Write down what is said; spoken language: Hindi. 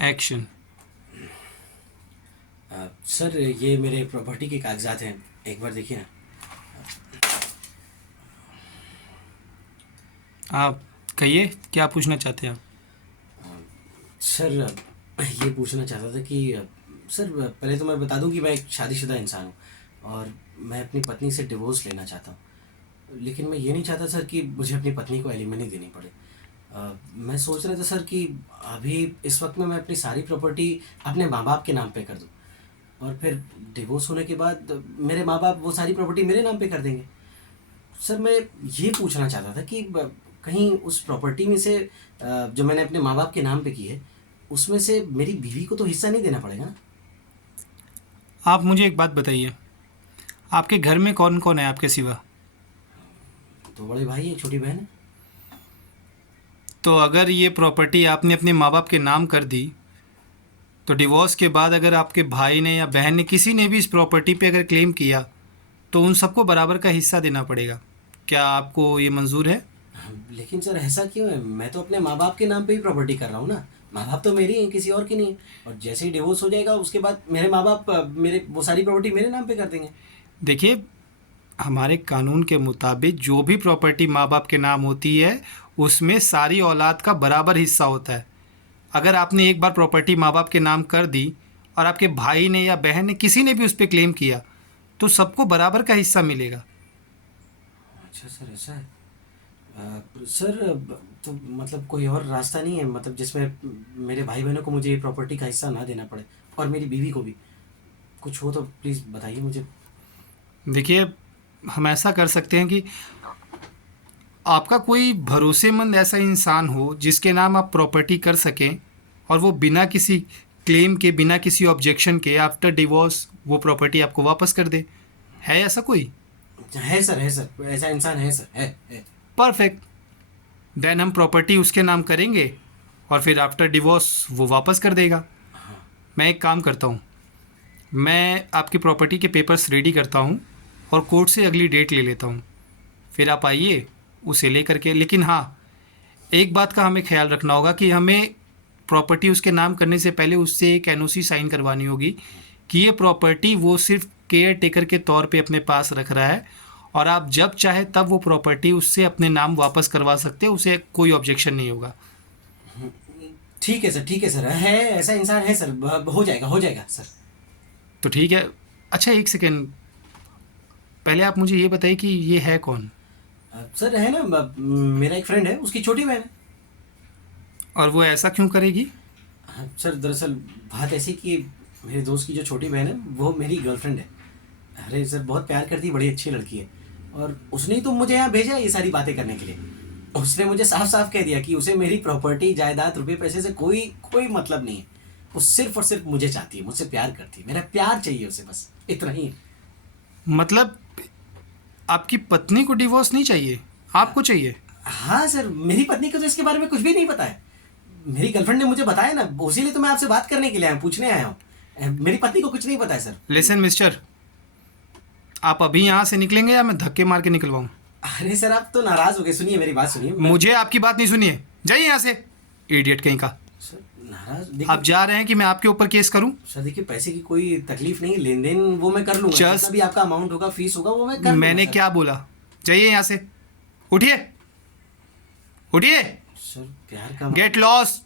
एक्शन। सर ये मेरे प्रॉपर्टी के कागजात हैं, एक बार देखिए ना। आप कहिए, क्या पूछना चाहते हैं आप? सर ये पूछना चाहता था कि सर पहले तो मैं बता दूं कि मैं एक शादीशुदा इंसान हूं और मैं अपनी पत्नी से डिवोर्स लेना चाहता हूं, लेकिन मैं ये नहीं चाहता सर कि मुझे अपनी पत्नी को एलिमनी देनी पड़े। मैं सोच रहा था सर कि अभी इस वक्त में मैं अपनी सारी प्रॉपर्टी अपने माँ बाप के नाम पे कर दूं और फिर डिवोर्स होने के बाद मेरे माँ बाप वो सारी प्रॉपर्टी मेरे नाम पे कर देंगे। सर मैं ये पूछना चाहता था कि कहीं उस प्रॉपर्टी में से जो मैंने अपने माँ बाप के नाम पे की है उसमें से मेरी बीवी को तो हिस्सा नहीं देना पड़ेगा ना? आप मुझे एक बात बताइए, आपके घर में कौन कौन है आपके सिवा? तो बड़े भाई एक छोटी बहन है। तो अगर ये प्रॉपर्टी आपने अपने माँ बाप के नाम कर दी, तो डिवोर्स के बाद अगर आपके भाई ने या बहन ने किसी ने भी इस प्रॉपर्टी पे अगर क्लेम किया, तो उन सबको बराबर का हिस्सा देना पड़ेगा। क्या आपको ये मंजूर है? लेकिन सर ऐसा क्यों है? मैं तो अपने माँ बाप के नाम पे ही प्रॉपर्टी कर रहा हूँ ना। माँ बाप तो मेरी हैं, किसी और की नहीं। और जैसे ही डिवोर्स हो जाएगा उसके बाद मेरे माँ बाप मेरे वो सारी प्रॉपर्टी मेरे नाम पे कर देंगे। देखिए, हमारे कानून के मुताबिक जो भी प्रॉपर्टी माँ बाप के नाम होती है, उसमें सारी औलाद का बराबर हिस्सा होता है। अगर आपने एक बार प्रॉपर्टी माँ बाप के नाम कर दी और आपके भाई ने या बहन ने किसी ने भी उस पर क्लेम किया, तो सबको बराबर का हिस्सा मिलेगा। अच्छा सर, ऐसा है। सर तो मतलब कोई और रास्ता नहीं है, मतलब जिसमें मेरे भाई बहनों को मुझे ये प्रॉपर्टी का हिस्सा ना देना पड़े और मेरी बीवी को भी? कुछ हो तो प्लीज़ बताइए मुझे। देखिए, हम ऐसा कर सकते हैं कि आपका कोई भरोसेमंद ऐसा इंसान हो जिसके नाम आप प्रॉपर्टी कर सकें और वो बिना किसी क्लेम के, बिना किसी ऑब्जेक्शन के आफ्टर डिवोर्स वो प्रॉपर्टी आपको वापस कर दे। है ऐसा कोई? है सर, है सर, ऐसा इंसान है सर, है। परफेक्ट। देन हम प्रॉपर्टी उसके नाम करेंगे और फिर आफ्टर डिवोर्स वो वापस कर देगा। मैं एक काम करता हूँ, मैं आपकी प्रॉपर्टी के पेपर्स रेडी करता हूँ और कोर्ट से अगली डेट ले लेता हूँ। फिर आप आइए उसे लेकर के। लेकिन हाँ, एक बात का हमें ख्याल रखना होगा कि हमें प्रॉपर्टी उसके नाम करने से पहले उससे एक एनओसी साइन करवानी होगी कि ये प्रॉपर्टी वो सिर्फ केयर टेकर के तौर पे अपने पास रख रहा है और आप जब चाहे तब वो प्रॉपर्टी उससे अपने नाम वापस करवा सकते हैं, उसे कोई ऑब्जेक्शन नहीं होगा। ठीक है सर, ठीक है सर, है ऐसा इंसान है सर, हो जाएगा सर। तो ठीक है। अच्छा, एक सेकेंड, पहले आप मुझे ये बताइए कि ये है कौन? सर है ना, मेरा एक फ्रेंड है, उसकी छोटी बहन है। और वो ऐसा क्यों करेगी? हाँ, सर दरअसल बात ऐसी कि मेरे दोस्त की जो छोटी बहन है वो मेरी गर्लफ्रेंड है। अरे सर बहुत प्यार करती है, बड़ी अच्छी लड़की है। और उसने ही तो मुझे यहाँ भेजा है ये सारी बातें करने के लिए। उसने मुझे साफ साफ कह दिया कि उसे मेरी प्रॉपर्टी, जायदाद, रुपये पैसे से कोई कोई मतलब नहीं है। वो सिर्फ और सिर्फ मुझे चाहती है, मुझसे प्यार करती है, मेरा प्यार चाहिए उसे, बस इतना ही है। मतलब आपकी पत्नी को डिवोर्स नहीं चाहिए, आपको चाहिए? हाँ सर, मेरी पत्नी को तो इसके बारे में कुछ भी नहीं पता है। मेरी गर्लफ्रेंड ने मुझे बताया ना, उसी लिए तो मैं आपसे बात करने के लिए आया हूँ, पूछने आया हूँ। मेरी पत्नी को कुछ नहीं पता है सर। लिसन मिस्टर, आप अभी यहाँ से निकलेंगे या मैं धक्के मार के निकलवाऊँ? अरे सर आप तो नाराज हो गए, सुनिए मेरी बात सुनिए। मुझे आपकी बात नहीं सुनिए, जाइए यहाँ से, इडियट कहीं का। सर नाराज आप जा रहे हैं कि मैं आपके ऊपर केस करूं? सर देखिए, पैसे की कोई तकलीफ नहीं है, लेन देन वो मैं कर लूंगा, Just- जितना भी आपका अमाउंट होगा, फीस होगा, वो मैं कर लूंगा मैंने सर। क्या बोला? जाइए यहाँ से, उठिए, उठिए, सर प्यार का गेट लॉस्ट।